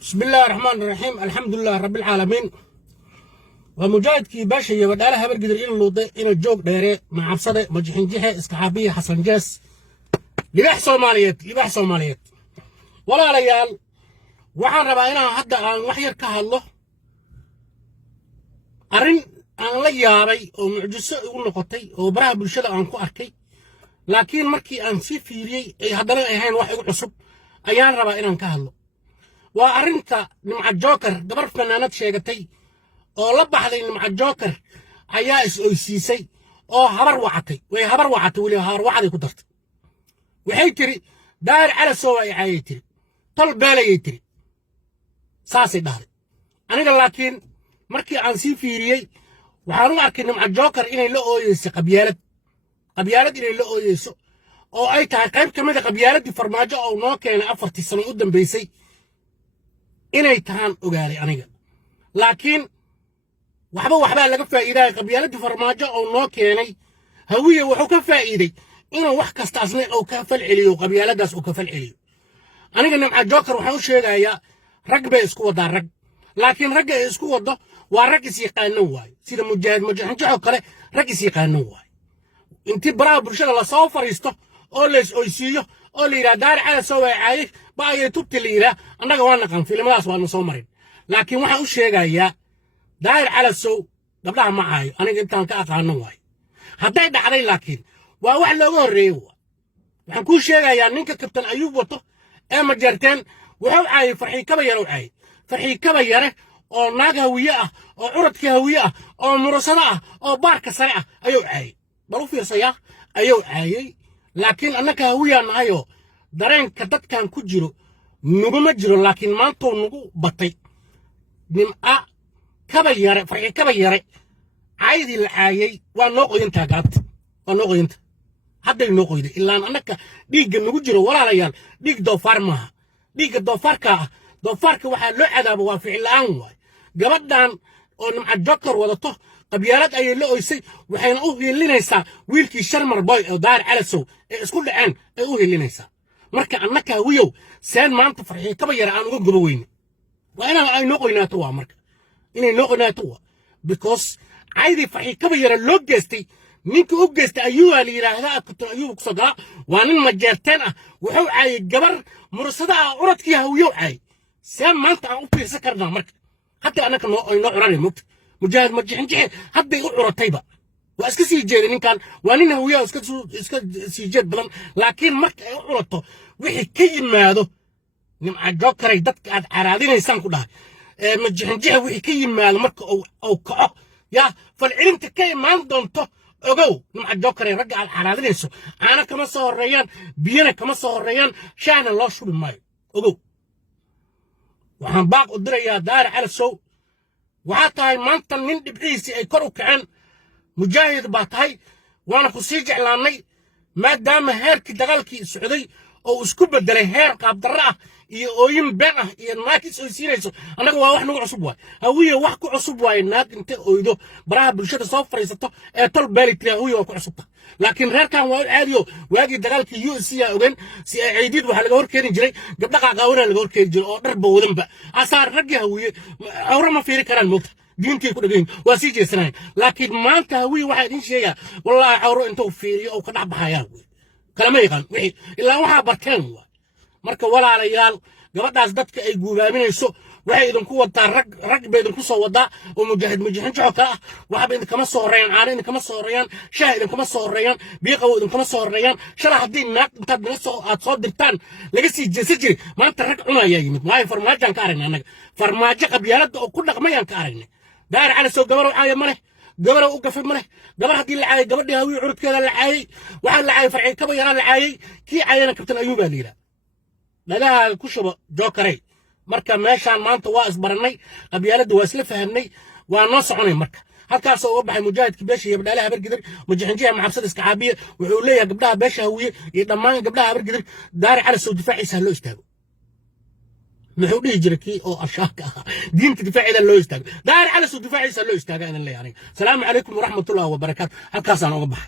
بسم الله الرحمن الرحيم. الحمد لله رب العالمين. ومجاهد كي باشا يبدأ هبر قدر إن اللوضي إن الجوق دايري مع عبصدي مجحنجيحي اسكحابية حسن جاس لباح صوماليات ولا ليال وحان رباينا هدا عن وحير كهالله أرين أن ليابي ومعجسة يقول نقطي وبراه بالشدة أنكو أركي لكن مركي أن سي فيري هدنا إيهين وحي عصب أيان رباينا كهالله وأرنتا مع الجوكر قبر فنانات شيغتي oo la baxday nimca joker ayaa is-oysiisay oo habar wacatay wali habar wacday ku dartay waxay tiri daar cala soo ay caayay tiri tal baalay tiri saasay dhahday aniga laakiin markii aan sii fiiriyay waxaan u arkay nimca joker inay la ooyeyso qabyaalad inay la ooyeyso oo ay tahay qayb ka mid ah qabyaaladii farmaajo oo noo keenay 4 sano u dambeysay inay tahan ogaaday aniga laakiin waxba laga faa'iiday qabyaaladii farmaajo oo noo keenay hawiye wuxuu ka faa'iiday inuu wax kasta asna oo ka falceliyo qabyaaladaas oo ka falceliyo aniga nimca joker waxaan u sheegayaa rag bay isku wadaa rag laakiin ragga ay isku wado waa rag is yaqaano waay sida mujaahid kale rag is yaqaano waay intii baraha bulshada la soo fariisto oo lees oysiiyo oo la yiraahdo daar cala soo waayay baayay tubti la yiraahdo annaga waa naqan filimadaas waa soo marin laakiin waxaan u sheegayaa داير على السوق قبلها معاي أنا قلت أنا كأقانون واي هداي دعري لكن وواحد لو ريوا وحنكون شيء يعني نينك كابتن أيوب وطه أما جرتين وحو عاي فرحي كبيرة وعاي فرحي كبيرة أو ناقة هوية أو عرض هوية أو مرسلة أو باركة سريعة أيوب عاي بلو في صياح أيوب عاي لكن أنا كهوية نايو دارين كدت كان كجرو نقول مجرو لكن ما انتو نقول بطي نمأ كبيرة فرحي كبيرة عايز العايي ونوقي انت قابت ونوقي انت حتى النوقي دي إلا أنك ديك نوجره ولا ريال ديك دوفار ماها ديك دوفارك واحد لو عذاب وافع الآن واي قبضان مع الجوكر وضطه قبيالات أي لو يسي وحين أوهي اللي نيسا ويلكي شرمر باي أو دار على سو اسكول الآن أوهي اللي نيسا مركا أنك هويو سان ما أنت فرحي كبيرة أنا أقول قبوين وأنا أي نوقي ناتوا مركا inay noqonaato because aydi faxi kabayara loo geestay ninka u geestay ayuu la yiraahdaa kabtan ayuu ku sagaa waa nin majeerteen ah wuxuu caayay gabar mursada ah uradkii hawiyo caay saan maanta aan u fiirsan karnaa marka hatta anaka noo curanay mugta mujaahid majixinjix hadday u curatayba waa iska sii jeeday ninkan waa nin hawiyo iska sii jeed badan laakiin marka ay u curato wixii ka yimaado nimca jokeray dadka aad caraadinaysaan ku dhahay مجحنجيه وحي كي مال مرك أو كأ يا فالعلم تكي مان دونتو أجو مع الجوكر يرجع الحرارة ليسو أنا كما صور ريان بينا كما صور ريان شان الله شو بالماي أجو وحن باق قدر يا دار على السوق وعطاي مانتن من دبعيسي أي كرو كعن مجاهد باتاي وأنا كسيج إعلاني ما دام هيرك دغالكي السعودي أو اسكوب الدري هير قاب دراه iyo been ah iyo naakis oo siinayso anaga waa wax nagu cusub waay hawiye wax ku cusub waay naag inta oydo baraha bulshada soo fariisato ee tol baalitri hawiye waa ku cusubta laakiin reerkan waa caadiyo waagi dagaalkii UC ya ogen si ay ciidid waxa laga horkeeni jiray gabdha qaaqaawna laga horkeeni jiray oo dharba wadanba asaar rag hawiye awra ma fiiri karaan moogta diintii ku dhageyn waa sii jeesanayn laakiin maanta hawiye waxa idin sheegaa wallahi awro intuu fiiriyo oo ka dhaxbaxayaan kalama yaqaan wixii ilaa waxa barteen marka walaalayaal gabadhaas dadka ay guubaaminayso waxay idinku wadaa rag bay idinku soo wadaa oo mujaahid kale ah waxba idin kama soo horeeyaan caano idin kama soo horeeyaan shaah idin kama soo horeeyaan biyo qabow idin kama soo horeeyaan shalay haddii naag intaad aad soo dirtaan laga sii jeesa jiray maanta rag cunayaa yimid waayo farmaajaan ka aragnay annaga farmaajo qabyaaladda oo ku dhaqmayaan ka aragnay daar cala soo gabar caaya ma leh gabar u gafay ma leh gabar haddii la caayay gabadhii hawiye curudkeeda la caayay waxaa la caayay farxi kaba yaraa la caayay kii caayana kabtan ayuubaa la yidhaha لها كشبة جوكري مركا ماشان مانتا واس برني قبيالد واسلا فهمني ونص عني مركا هكا سو وبحي مجاهد كباشي يبدا لها برقدر مجحنجيها مع حفصة اسكعابية وعوليها قبلها باشا هوية يضمان قبلها برقدر داري على سو دفاعي سهلو يستاقو محوليه جركي او اشاك دين دفاعي لو يستاقو داري على سو دفاعي سهلو يستاقو انا اللي يعني السلام عليكم ورحمة الله وبركاته هكا سان وبحي